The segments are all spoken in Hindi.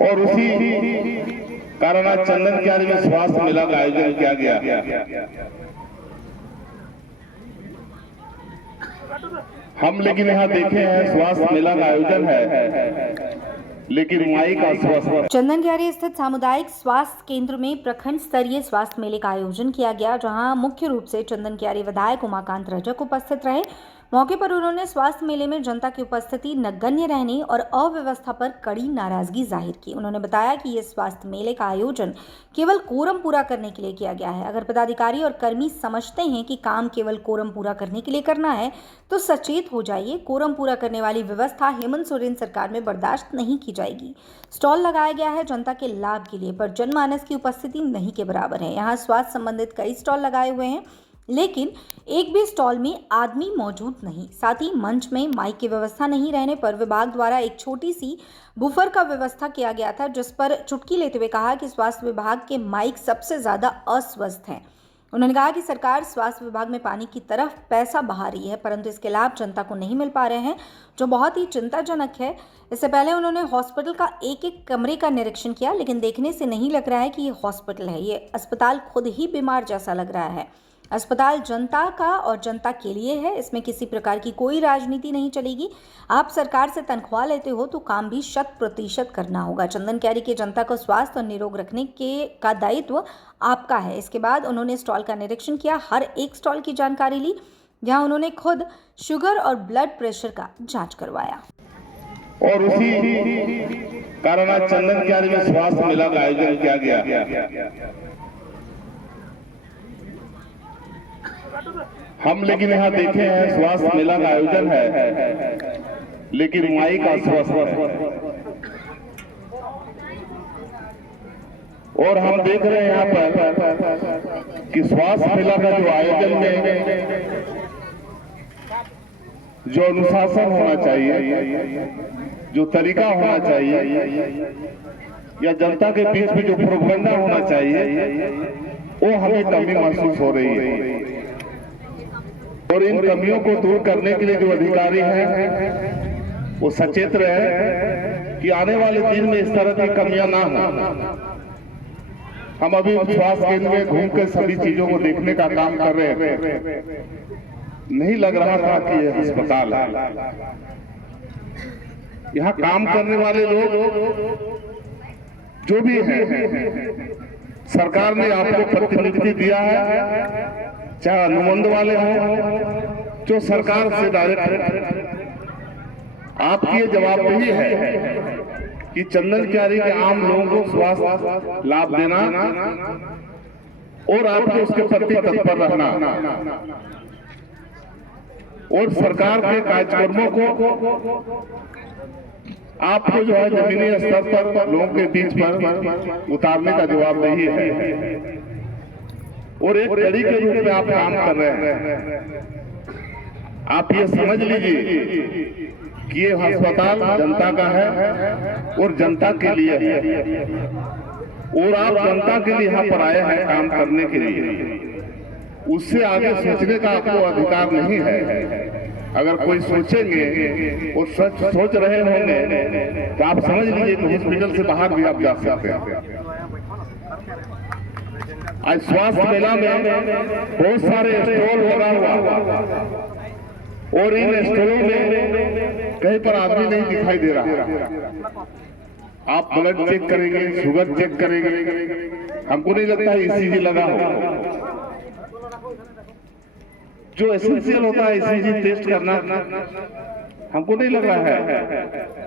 और उसी कारण आज चंदन क्यारी में स्वास्थ्य मेला का आयोजन किया गया। हम लेकिन यहाँ देखे हैं स्वास्थ्य मेला का आयोजन है, लेकिन माई का स्वास्थ्य। चंदन क्यारी स्थित सामुदायिक स्वास्थ्य केंद्र में प्रखंड स्तरीय स्वास्थ्य मेले का आयोजन किया गया, जहां मुख्य रूप से चंदन क्यारी विधायक उमाकांत रजक उपस्थित रहे। मौके पर उन्होंने स्वास्थ्य मेले में जनता की उपस्थिति नगण्य रहने और अव्यवस्था पर कड़ी नाराजगी जाहिर की। उन्होंने बताया कि ये स्वास्थ्य मेले का आयोजन केवल कोरम पूरा करने के लिए किया गया है। अगर पदाधिकारी और कर्मी समझते हैं कि काम केवल कोरम पूरा करने के लिए करना है तो सचेत हो जाइए। कोरम पूरा करने वाली व्यवस्था हेमंत सोरेन सरकार में बर्दाश्त नहीं की जाएगी। स्टॉल लगाया गया है जनता के लाभ के लिए, पर जनमानस की उपस्थिति नहीं के बराबर है। यहाँ स्वास्थ्य संबंधित कई स्टॉल लगाए हुए हैं, लेकिन एक भी स्टॉल में आदमी मौजूद नहीं। साथ ही मंच में माइक की व्यवस्था नहीं रहने पर विभाग द्वारा एक छोटी सी बुफर का व्यवस्था किया गया था, जिस पर चुटकी लेते हुए कहा कि स्वास्थ्य विभाग के माइक सबसे ज्यादा अस्वस्थ हैं। उन्होंने कहा कि सरकार स्वास्थ्य विभाग में पानी की तरफ पैसा बहा रही है, परंतु इसके लाभ जनता को नहीं मिल पा रहे हैं, जो बहुत ही चिंताजनक है। इससे पहले उन्होंने हॉस्पिटल का एक एक कमरे का निरीक्षण किया, लेकिन देखने से नहीं लग रहा है कि ये हॉस्पिटल है। ये अस्पताल खुद ही बीमार जैसा लग रहा है। अस्पताल जनता का और जनता के लिए है, इसमें किसी प्रकार की कोई राजनीति नहीं चलेगी। आप सरकार से तनख्वाह लेते हो तो काम भी 100% करना होगा। चंदन क्यारी के जनता को स्वास्थ्य और निरोग रखने का दायित्व आपका है। इसके बाद उन्होंने स्टॉल का निरीक्षण किया, हर एक स्टॉल की जानकारी ली, जहां उन्होंने खुद शुगर और ब्लड प्रेशर का जांच करवाया। और उसी कारण आज चंदन क्यारी में स्वास्थ्य मेला का आयोजन किया गया। हम लेकिन यहाँ देखे हैं स्वास्थ्य मेला का आयोजन है, लेकिन माई का स्वास्थ्य। और हम देख रहे हैं यहाँ पर कि स्वास्थ्य मेला का जो आयोजन में जो अनुशासन होना चाहिए, जो तरीका होना चाहिए, या जनता के बीच में जो प्रोपेगेंडा होना चाहिए, वो हमें कमी महसूस हो रही है। और इन कमियों को दूर करने के लिए जो अधिकारी हैं वो सचेत रहे कि आने वाले दिन में इस तरह की कमियां ना हो। हम अभी स्वास्थ्य केंद्र में घूम कर सभी चीजों को देखने का काम कर रहे थे, नहीं लग रहा था कि यह अस्पताल है। यहाँ काम करने वाले लोग जो भी हैं, सरकार ने आपको प्रतिनिधि दिया है, चाहे अनुबंध वाले हों, जो सरकार से डायरेक्ट आपकी ये जवाबदेही है कि चंदन क्यारी के आम लोगों को स्वास्थ्य लाभ देना और आपको उसके प्रति तत्पर रहना, और सरकार के कार्यक्रमों को आपको जो है जमीनी स्तर पर लोगों के बीच पर उतारने का जवाबदेही है। और एक कड़ी के रूप में आप काम कर रहे हैं। आप ये समझ लीजिए कि ये अस्पताल जनता का है और जनता के लिए है, और आप जनता के लिए यहाँ पर आए हैं काम करने के लिए। उससे आगे सोचने का आपको अधिकार नहीं है। अगर कोई सोचेंगे और सच सोच रहे होंगे तो आप समझ लीजिए कि हॉस्पिटल से बाहर भी आप जा सकते हैं। आज स्वास्थ्य मेला में बहुत सारे स्टॉल लगा हुआ, और इन स्टॉलों में कहीं पर आदमी नहीं दिखाई दे रहा। आप ब्लड चेक करेंगे, शुगर चेक करेंगे, हमको नहीं लगता है ईसीजी लगा हो। जो एसेंशियल होता है ईसीजी टेस्ट करना, हमको नहीं लग रहा है।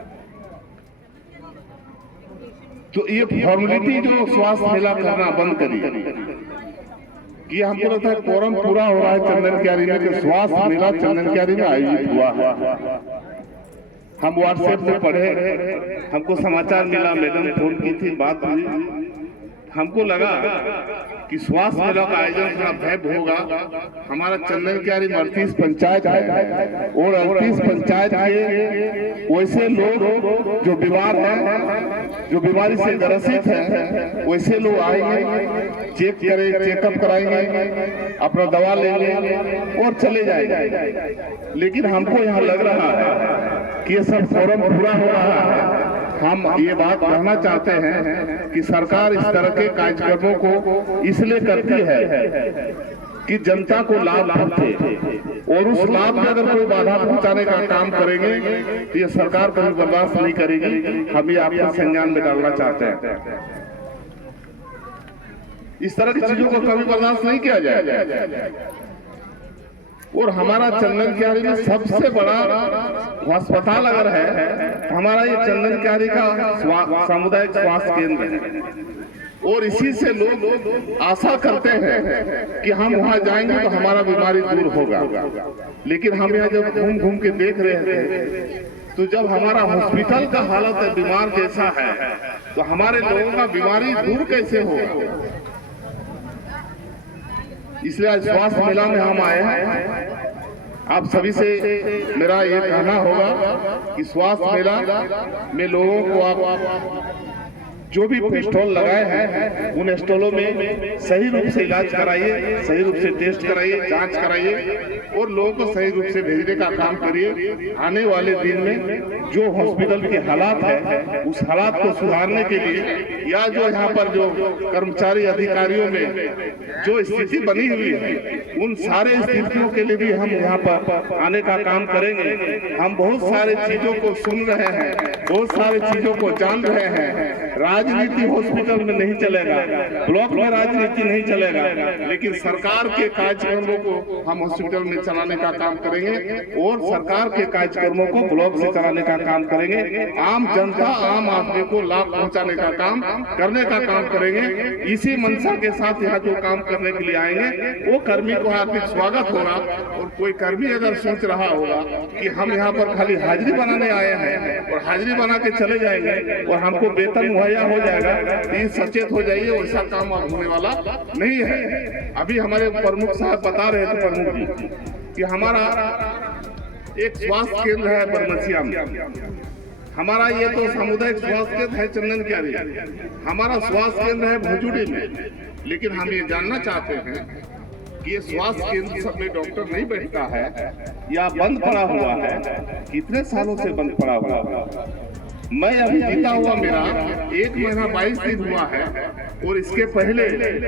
तो ये फॉर्मेलिटी जो स्वास्थ्य मेला करना बंद करिए। कि हमको लगता है कोरम पूरा हो रहा है चंदन क्यारी में, कि स्वास्थ्य मेला चंदन क्यारी में आयोजित हुआ है। हम व्हाट्सएप में पढ़े, हमको समाचार मिला, मैडम फोन की थी, बात हुई, हमको लगा कि स्वास्थ्य मेला का आयोजन थोड़ा भव्य होगा। हमारा चंदन क्यारी 38 पंचायत है, और 38 पंचायत के वैसे लोग जो बीमार हैं, जो बीमारी से ग्रसित हैं, वैसे लोग आएंगे, चेकअप कराएंगे, अपना दवा लेंगे और चले जाएंगे। लेकिन हमको यहाँ लग रहा है कि ये सब फॉर्म पूरा हो रहा है। हम ये बात कहना चाहते हैं कि सरकार इस तरह के कार्यक्रमों को इसलिए करती है कि जनता को लाभ पहुंचे, और उस लाभ में अगर कोई बाधा पहुंचाने का काम करेंगे तो ये सरकार कभी बर्दाश्त नहीं करेगी। हम ये आपके संज्ञान में डालना चाहते हैं। इस तरह की चीजों को कभी बर्दाश्त नहीं किया जाएगा। और हमारा चंदन क्यारी में सबसे बड़ा अस्पताल अगर है, हमारा ये चंदन क्यारी का सामुदायिक स्वास्थ्य केंद्र है, और इसी से लोग आशा करते हैं कि हम वहां जाएंगे तो हमारा बीमारी दूर होगा। लेकिन हम यहाँ जब घूम घूम के देख रहे थे तो जब हमारा हॉस्पिटल का हालत बीमार जैसा है तो हमारे लोगों का बीमारी दूर कैसे होगा। इसलिए आज स्वास्थ्य मेला में हम आए हैं। आप सभी से मेरा ये कहना होगा कि स्वास्थ्य मेला में लोगों को आप जो भी स्टॉल लगाए हैं उन स्टॉलों में सही रूप से इलाज कराइए, सही रूप से टेस्ट कराइए, जांच कराइए, और लोगों को सही रूप से भेजने का काम करिए। आने वाले दिन में जो हॉस्पिटल के हालात है उस हालात को सुधारने के लिए, या जो यहाँ पर जो कर्मचारी अधिकारियों में जो स्थिति बनी हुई है उन सारे स्थितियों के लिए भी हम यहाँ पर आने का काम करेंगे। हम बहुत सारे चीजों को सुन रहे हैं, बहुत सारे चीजों को जान रहे हैं। राजनीति हॉस्पिटल में नहीं चलेगा, ब्लॉक में राजनीति नहीं चलेगा, लेकिन सरकार के कार्यक्रमों को हम हॉस्पिटल में चलाने का काम करेंगे और सरकार के कार्यक्रमों को ब्लॉक से चलाने का काम करेंगे। आम जनता, आम आदमी को लाभ पहुंचाने का काम करने का काम करेंगे। इसी मंशा के साथ यहाँ जो काम करने के लिए आएंगे वो कर्मी को हार्दिक स्वागत होगा। और कोई कर्मी अगर सोच रहा होगा कि हम यहाँ पर खाली हाजिरी बनाने आए हैं और हाजिरी बना के चले जाएंगे और हमको वेतन मुहैया हो जाएगा, तो सचेत हो जाइए, वैसा काम अब होने वाला नहीं है। अभी हमारे प्रमुख साहब बता रहे थे, प्रमुख जी, कि हमारा एक स्वास्थ्य केंद्र है बरमसिया में। हमारा ये तो सामुदायिक स्वास्थ्य केंद्र है चंदन क्यारी, हमारा स्वास्थ्य केंद्र है भुजुड़ी में। लेकिन हम ये जानना चाहते हैं कि ये स्वास्थ्य केंद्र सब में डॉक्टर नहीं बैठता है या बंद पड़ा हुआ है, कितने सालों से बंद पड़ा हुआ है। मैं अभी जीता हुआ मेरा 1 महीना 22 दिन हुआ है, और इसके पहले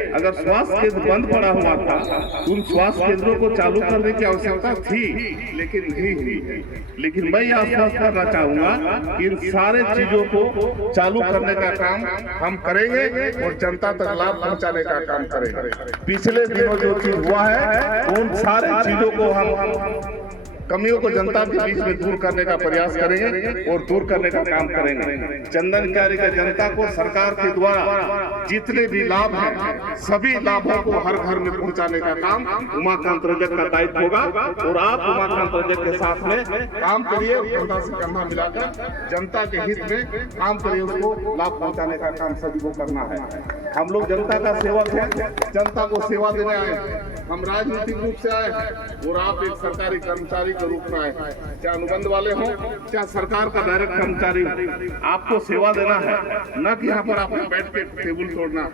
अगर स्वास्थ्य केंद्र बंद पड़ा हुआ था उन स्वास्थ्य केंद्रों को चालू करने की आवश्यकता थी, लेकिन नहीं हुई। लेकिन मैं यह आश्वस्त करना चाहूंगा कि इन सारे चीजों को चालू करने का काम हम करेंगे और जनता तक लाभ पहुंचाने का काम करेंगे। पिछले दिनों जो चीज हुआ है उन सारे चीजों को हम कमियों को जनता के बीच में दूर करने का प्रयास करेंगे और दूर करने का काम करेंगे। चंदन क्यारी का जनता को सरकार के द्वारा जितने भी लाभ हैं सभी लाभों को हर घर में पहुंचाने का काम उमाकांत रजक का दायित्व होगा। और आप उमाकांत रजक के साथ में काम करिए, जनता से कंधा मिलाकर जनता के हित में काम करिए, उसको लाभ पहुंचाने का काम सभी को करना है। हम लोग जनता का सेवक हैं, जनता को सेवा देने आए। हम राजनीतिक रूप से आए हैं और आप एक सरकारी कर्मचारी के रूप में आए, चाहे अनुबंध वाले हों चाहे सरकार का डायरेक्ट कर्मचारी, आपको सेवा देना है, न कि यहाँ पर आपको बैठ के टेबल तोड़ना।